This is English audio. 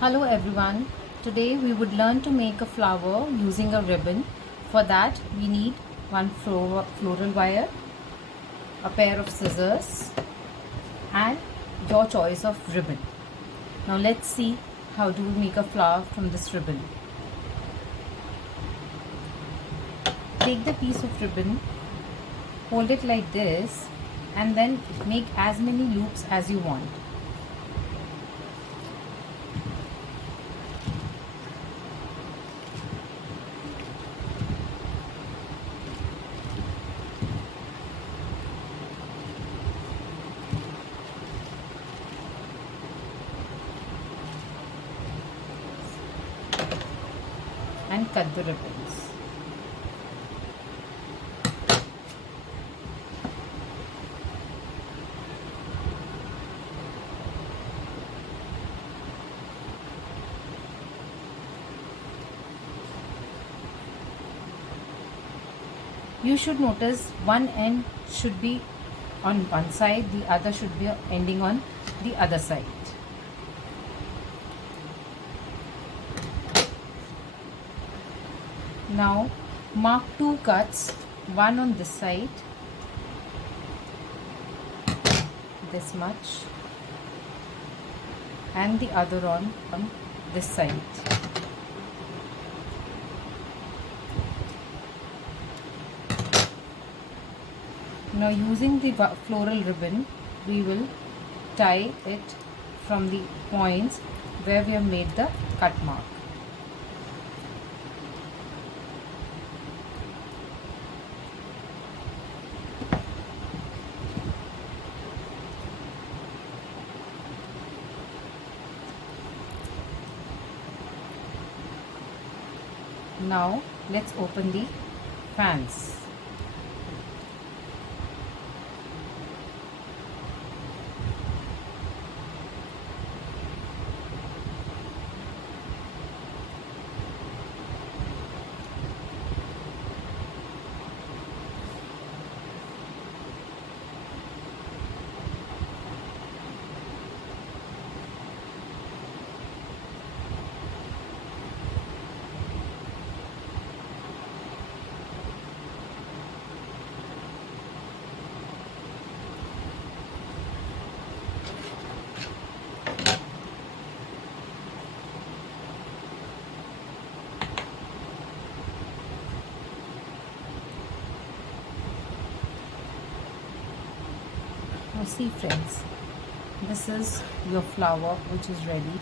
Hello everyone. Today we would learn to make a flower using a ribbon. For that we need one floral wire, a pair of scissors and your choice of ribbon. Now let's see how do we make a flower from this ribbon. Take the piece of ribbon, hold it like this and then make as many loops as you want. And cut the ribbons. You should notice one end should be on one side, the other should be ending on the other side. Now mark two cuts, one on this side, this much, and the other on this side. Now using the floral ribbon, we will tie it from the points where we have made the cut mark. Now let's open the fans. Now see friends, this is your flower which is ready.